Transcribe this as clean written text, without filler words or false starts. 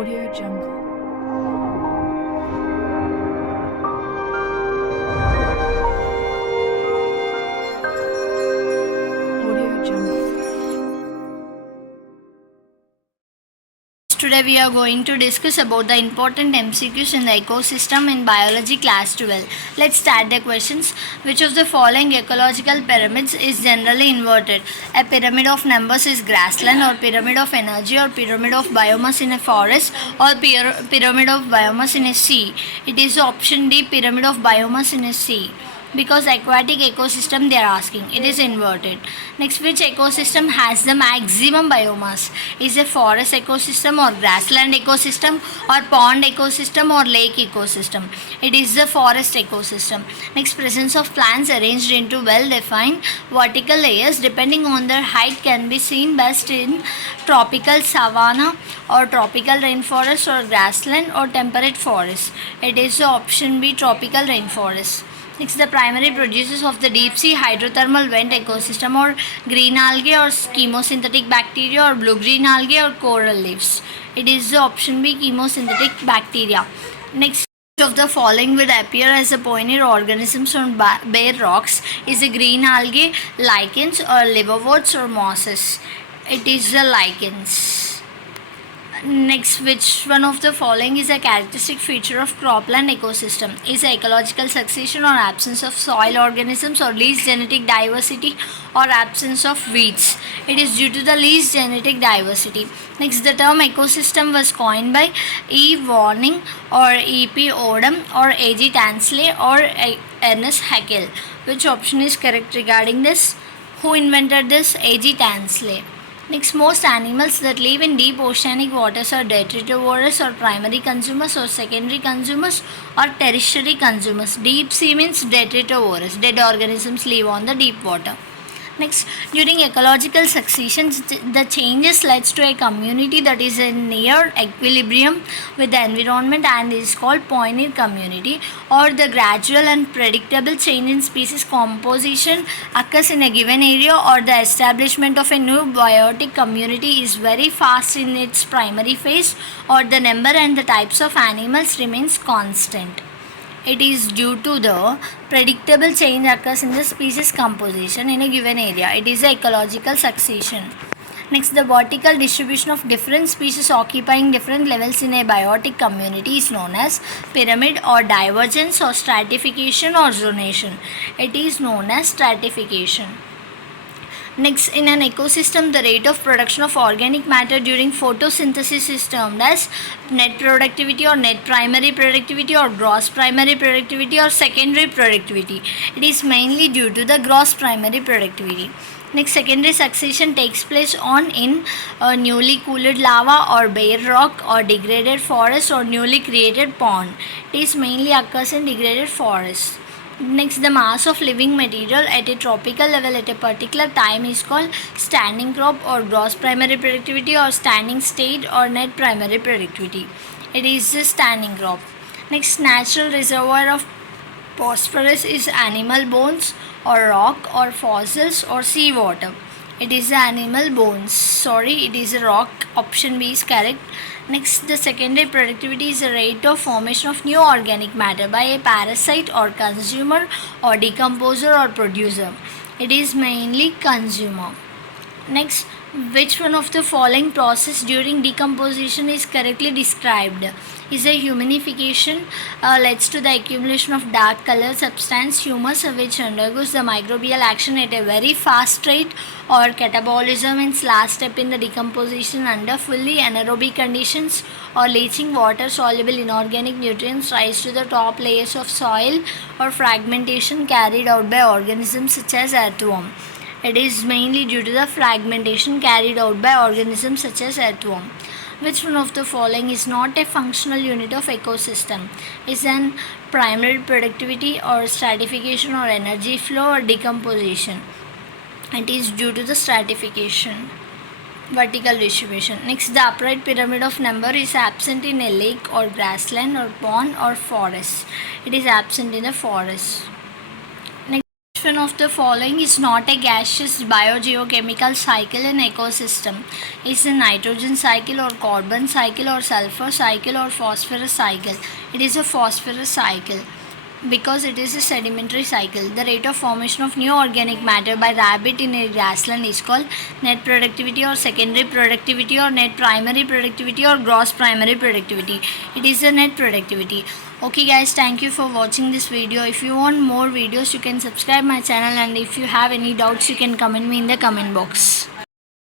Audio Jungle. Audio Jungle. Today we are going to discuss about the important MCQs in the ecosystem in biology class 12. Let's start the questions. Which of the following ecological pyramids is generally inverted? A pyramid of numbers is grassland, or pyramid of energy, or pyramid of biomass in a forest, or pyramid of biomass in a sea. It is option D, pyramid of biomass in a sea. Because aquatic ecosystem they are asking, it is inverted. Next, which ecosystem has the maximum biomass? Is a forest ecosystem, or grassland ecosystem, or pond ecosystem, or lake ecosystem? It is the forest ecosystem. Next, presence of plants arranged into well defined vertical layers depending on their height can be seen best in tropical savanna, or tropical rainforest, or grassland, or temperate forest. It is the option B, tropical rainforest. Next, the primary producers of the deep sea hydrothermal vent ecosystem or green algae, or chemosynthetic bacteria, or blue green algae, or coral reefs. It is the option B, chemosynthetic bacteria. Next, which of the following would appear as a pioneer organisms on bare rocks? Is a green algae, lichens, or liverworts, or mosses? It is the lichens. Next, which one of the following is a characteristic feature of cropland ecosystem? Is ecological succession, or absence of soil organisms, or least genetic diversity, or absence of weeds? It is due to the least genetic diversity. Next, the term ecosystem was coined by E. Warning, or E.P. Odom, or A.G. Tansley, or Ernest Haeckel. Which option is correct regarding this? Who invented this? A.G. Tansley. Next, most animals that live in deep oceanic waters are detritivores, or primary consumers, or secondary consumers, or tertiary consumers. Deep sea means detritivores. Dead organisms live on the deep water. Next, during ecological succession, the changes leads to a community that is in near equilibrium with the environment and is called pioneer community, or the gradual and predictable change in species composition occurs in a given area, or the establishment of a new biotic community is very fast in its primary phase, or the number and the types of animals remains constant. It is due to the predictable change occurs in the species composition in a given area. It is ecological succession. Next, the vertical distribution of different species occupying different levels in a biotic community is known as pyramid, or divergence, or stratification, or zonation. It is known as stratification. Next, in an ecosystem, the rate of production of organic matter during photosynthesis is termed as net productivity, or net primary productivity, or gross primary productivity, or secondary productivity. It is mainly due to the gross primary productivity. Next, secondary succession takes place in a newly cooled lava, or bare rock, or degraded forest, or newly created pond. It is mainly occurs in degraded forests. Next, the mass of living material at a tropical level at a particular time is called standing crop, or gross primary productivity, or standing state, or net primary productivity. It is the standing crop. Next, natural reservoir of phosphorus is animal bones, or rock, or fossils, or seawater. It is the animal bones. Sorry, it is a rock. Option B is correct. Next, the secondary productivity is the rate of formation of new organic matter by a parasite, or consumer, or decomposer, or producer. It is mainly consumer. Next, which one of the following process during decomposition is correctly described? Is a humanification leads to the accumulation of dark color substance humus, which undergoes the microbial action at a very fast rate, or catabolism means last step in the decomposition under fully anaerobic conditions, or leaching water soluble inorganic nutrients rise to the top layers of soil, or fragmentation carried out by organisms such as earthworm. It is mainly due to the fragmentation carried out by organisms such as earthworm. Which one of the following is not a functional unit of ecosystem? Is an primary productivity, or stratification, or energy flow, or decomposition? It is due to the stratification. Vertical distribution. Next, the upright pyramid of number is absent in a lake, or grassland, or pond, or forest. It is absent in a forest. One of the following is not a gaseous biogeochemical cycle in ecosystem. It's a nitrogen cycle or carbon cycle or sulfur cycle or phosphorus cycle. It is a phosphorus cycle because it is a sedimentary cycle. The rate of formation of new organic matter by rabbit in a grassland is called net productivity or secondary productivity or net primary productivity or gross primary productivity. It is a net productivity. Okay guys, thank you for watching this video. If you want more videos, you can subscribe my channel, and if you have any doubts, you can comment me in the comment box.